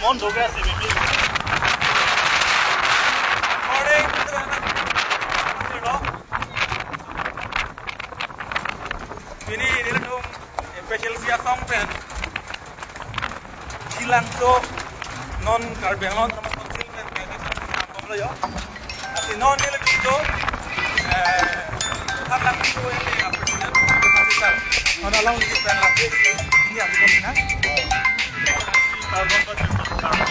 mon doge ase bibi. Morning. Ini dong special siasong pen. Hilang so non karbiangon sama konsil pen kayak gitu lo yo. Asi non nila dito halang dito ini apa sih kan? Masih ada lang dito pen lapis ini aku kan. Karbon to karbon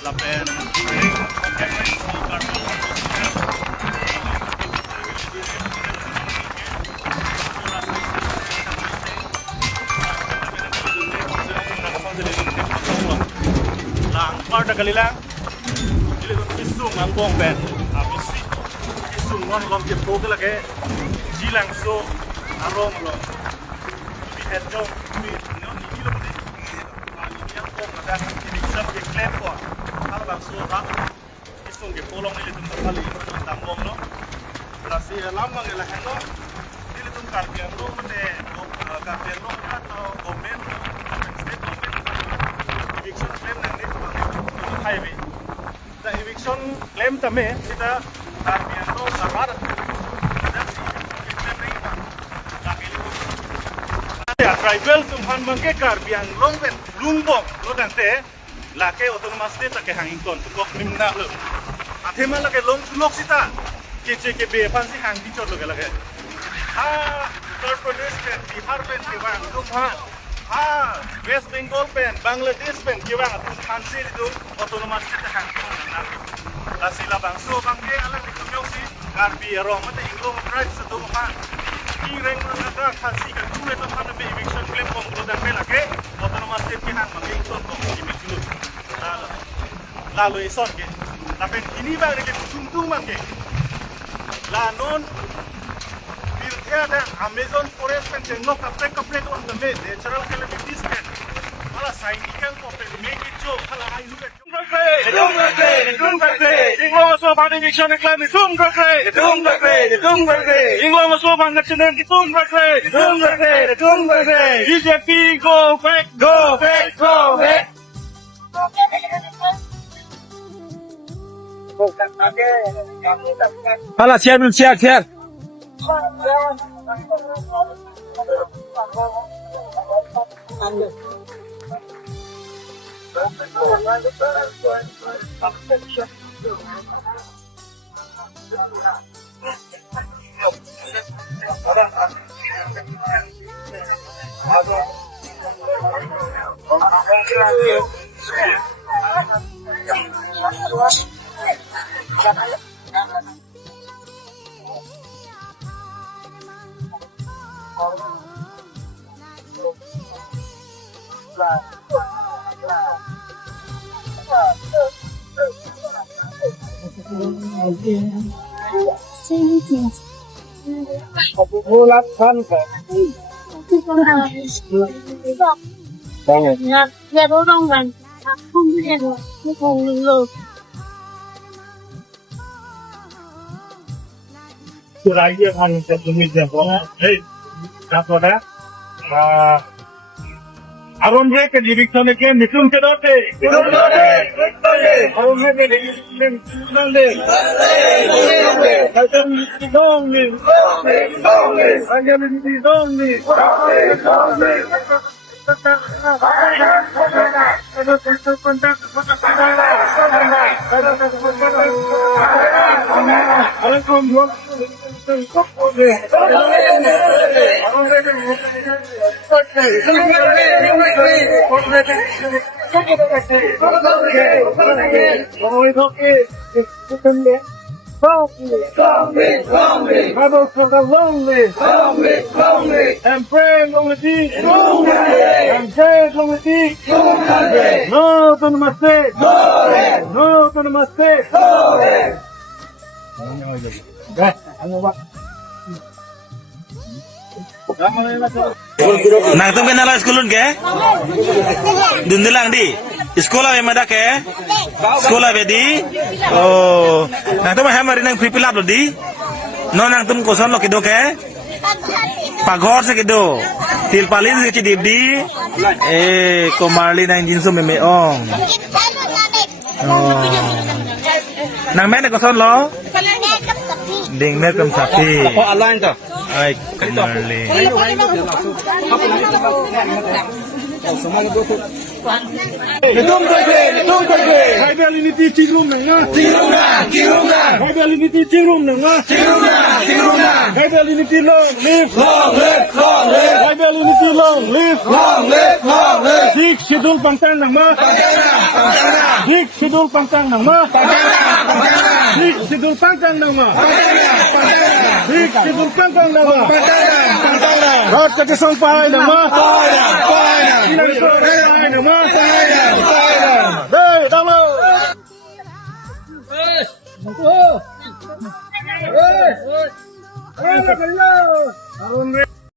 lapen Marta Kalilang, jadi tu pisung angkong ben, abisi pisung non lom je pro lagi, jilang so arong lo, di headong di non ni lo ni, ni angkong ada ini sebagai claim for, kalau bang so tak pisung je polong ni tu kali tambong lo, berasi lama ni lah heno, jadi tu karbian lo mende karbian lo atau government, state government, eviction claim nanti highway. The eviction claim tame kita karbian to sabar dan ya tribal sumhan bangke karbian longben lungbong lo dante lake autonomous state ke hangington kok nimna lo athema lake long lok sita ke be fansi hang bichor lo lage ha Uttar Pradesh pe Bihar pe Tewang Dumha हाँ West Bengal पेन बांग्लादेश पेन केवang atau kansi itu otonomas kita hangkong na lasila bangso bangke ala dikumyok si karbi arong mate inglo tribes itu kan kireng ada kansi kan kule to kan be eviction claim konglo dan pe lage otonomas state ke hang mangi to eviction lalu ison ke tapi ini bang ke tuntung bangke la non ada Amazon forest pen jenglo kapre on the natural calamities pen ala saini kan ko pen make it joke ala ai lu pen dung kakre inglo so bang eviction claim dung kakre inglo so bang accident dung kakre BJP go back Hala share Kurangnya kan sebelumnya jempolnya, apa Aron ke eviction ke nitum ke dote. Aron ke eviction de. Kalkan dong ni. Angin ni dong ni. And pray long the deep. And pray long the deep. No to the mistake. No to the mistake. Nang tum kenala sekolah ke? Dundilang di sekolah yang mana ke? Sekolah bedi. Oh, nang tum hamari nang pripilap di. No nang tum kosan lo kido ke? Paghor se kido. Silpalin si Dibdi. Komarli na injin so memeong. Oh. Nang men ko son lo? Ding me kam sapi. Ako alain to. Ay, Komarli. Gedung Gede. Hai Beliniti Cingrum nang na. Hai Beliniti Cingrum nang na. Hai Beliniti long live. Hai Beliniti long live. Dik Sidul Pantang nang ma. Dik Sidul Pantang nang ma. Dik Sidul Pantang nang ma. Dik Sidul Pantang nang ma. Rat Katisong Pahay nang ma. Ilang Pahay nang ma. Hey, tama. Hey, hey, hey,